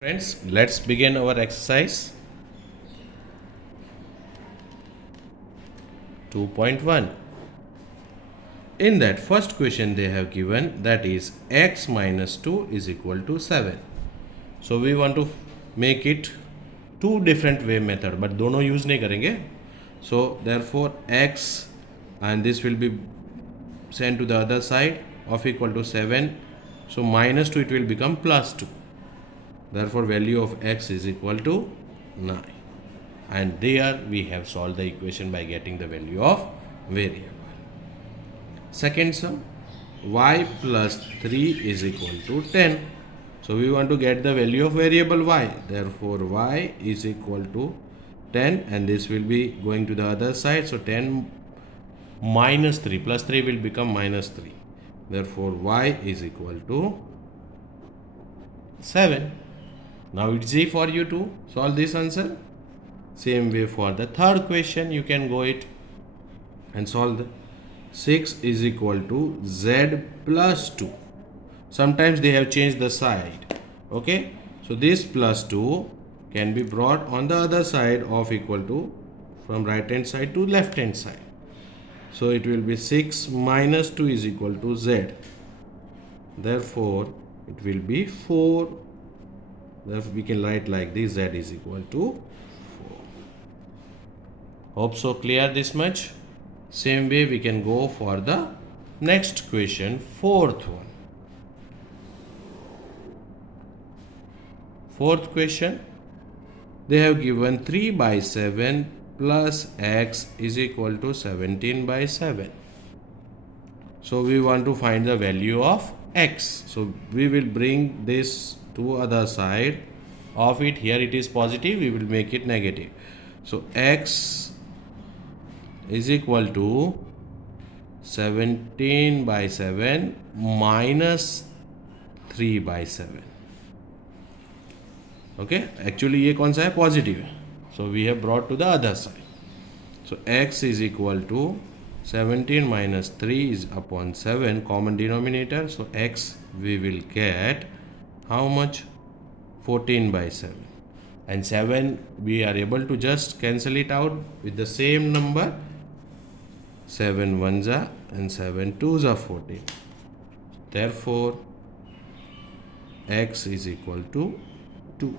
Friends, let's begin our exercise 2.1. In that first question they have given, that is x minus 2 is equal to 7. So we want to make it two different way method, but दोनों use नहीं करेंगे. So therefore x and this will be sent to the other side of equal to 7. So minus 2 it will become plus 2. Therefore value of x is equal to 9. And there we have solved the equation by getting the value of variable. Second sum, y plus 3 is equal to 10. So we want to get the value of variable y. Therefore y is equal to 10 and this will be going to the other side. So 10 minus 3 plus 3 will become minus 3. Therefore y is equal to 7. Now it's easy for you to solve this answer. Same way for the third question, you can go it and solve the 6 is equal to z plus 2. Sometimes they have changed the side. Okay, so this plus 2 can be brought on the other side of equal to from right hand side to left hand side. So it will be 6 minus 2 is equal to z. Therefore it will be 4. Therefore we can write like this, z is equal to 4. Hope so clear this much. Same way we can go for the next question, fourth one. Fourth question, they have given 3 by 7 plus x is equal to 17 by 7. So we want to find the value of x. So we will bring this to other side of it. Here it is positive, we will make it negative. So x is equal to 17 by 7 minus 3 by 7. Okay, actually ये कौन सा है, positive है. So we have brought to the other side. So x is equal to 17 minus 3 is upon 7, common denominator. So x we will get how much, 14 by 7. And 7 we are able to just cancel it out with the same number. 7 ones are and 7 twos are 14. Therefore x is equal to 2.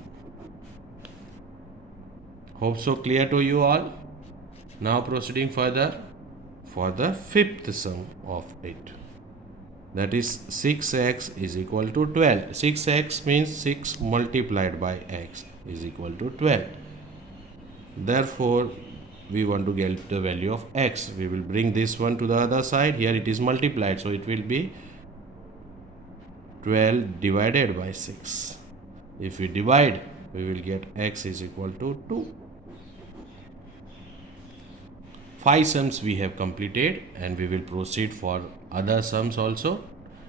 Hope so clear to you all. Now proceeding further for the fifth sum of it. That is 6x is equal to 12. 6x means 6 multiplied by x is equal to 12. Therefore we want to get the value of x. We will bring this one to the other side. Here it is multiplied, so it will be 12 divided by 6. If we divide, we will get x is equal to 2. 5 sums we have completed and we will proceed for other sums also.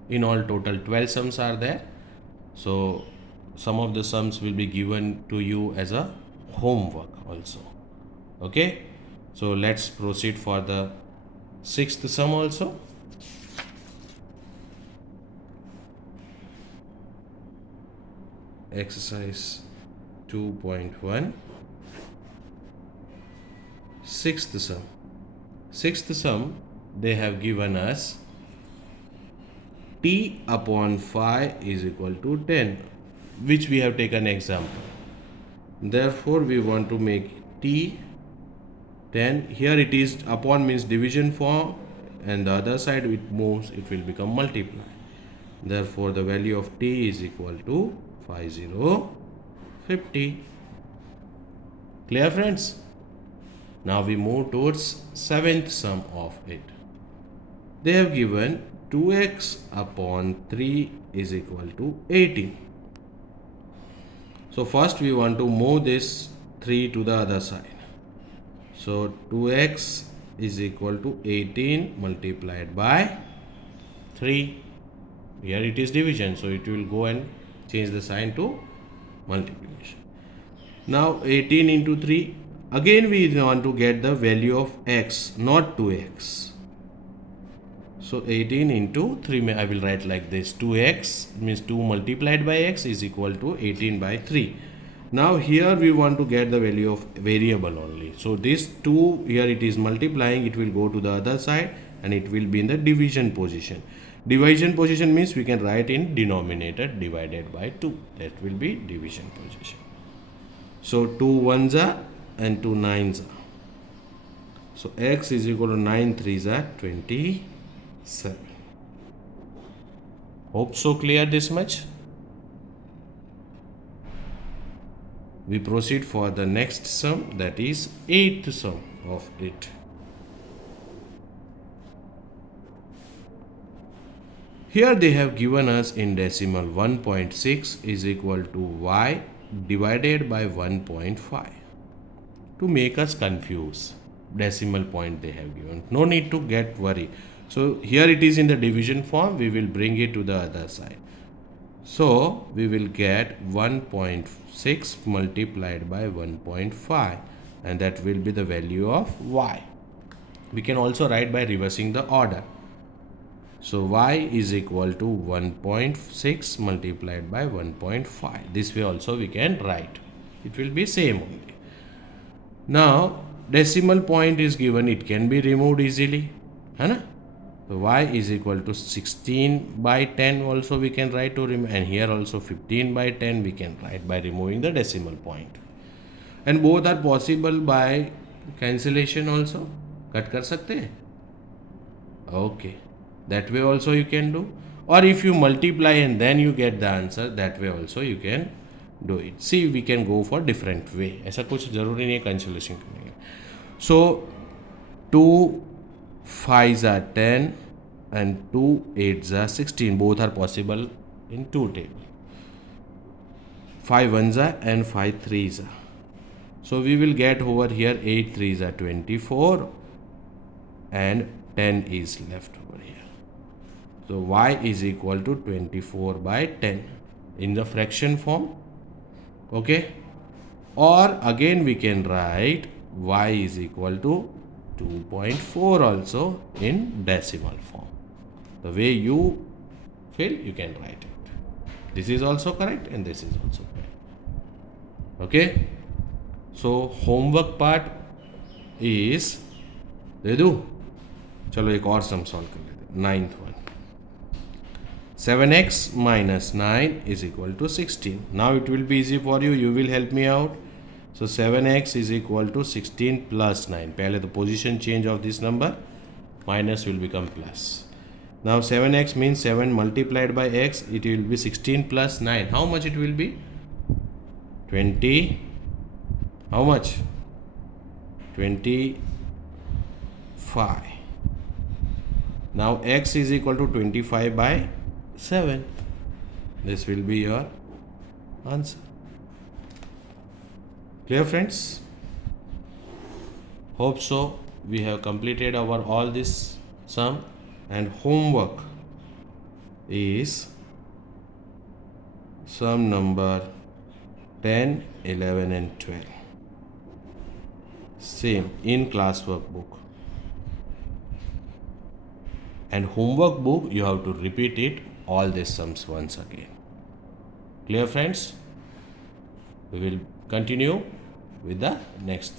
In all total 12 sums are there. So some of the sums will be given to you as a homework also. Okay, so let's proceed for the sixth sum also. Exercise 2.1, sixth sum. Sixth sum, they have given us t upon phi is equal to 10, which we have taken example. Therefore we want to make t 10. Here it is upon means division form, and the other side it moves, it will become multiply. Therefore the value of t is equal to 50. Clear friends? Now we move towards seventh sum of it. They have given 2x upon 3 is equal to 18. So first we want to move this 3 to the other side. So 2x is equal to 18 multiplied by 3. Here it is division, so it will go and change the sign to multiplication. Now 18 into 3. Again we want to get the value of x, not 2x. So 18 into 3, I will write like this. 2x means 2 multiplied by x is equal to 18 by 3. Now here we want to get the value of variable only. So this 2 here it is multiplying, it will go to the other side and it will be in the division position. Division position means we can write in denominator divided by 2. That will be division position. So 2 ones are and 2 nines are. So x is equal to 9 threes are 27. Hope so clear this much. We proceed for the next sum, that is 8th sum of it. Here they have given us in decimal 1.6 is equal to y divided by 1.5 to make us confuse. Decimal point they have given. No need to get worried. So here it is in the division form. We will bring it to the other side. So we will get 1.6 multiplied by 1.5 and that will be the value of y. We can also write by reversing the order. So y is equal to 1.6 multiplied by 1.5. This way also we can write. It will be same only. Now decimal point is given, it can be removed easily. Hai? So y is equal to 16 by 10 also we can write to remove, and here also 15 by 10 we can write by removing the decimal point. And both are possible by cancellation also. Cut kar sakte hain? Okay. That way also you can do. Or if you multiply and then you get the answer, that way also you can do it. See, we can go for different way. ऐसा कुछ जरूरी नहीं है cancellation करने के. So 2 5s are 10 and 2 8s are 16. Both are possible in two tables. 5 1s are and 5 3s are. So we will get over here 8 3s are 24 and 10 is left over here. So y is equal to 24 by 10 in the fraction form. Okay. Or again we can write y is equal to 2.4 also in decimal form. The way you feel, you can write it. This is also correct and this is also correct. Okay. So homework part is दे दूँ. चलो एक और sum solve कर लेते हैं. 9th one. 7x minus 9 is equal to 16. Now it will be easy for you. You will help me out. So 7x is equal to 16 plus 9. पहले the position change of this number, minus will become plus. Now 7x means 7 multiplied by x. It will be 16 plus 9. How much it will be? 20. How much? 25. Now x is equal to 25 by 7. This will be your answer. Clear, friends? Hope so. We have completed our all this sum, and homework is sum number 10, 11 and 12. Same in classwork book. And homework book you have to repeat it all these sums once again. Clear, friends? We will continue with the next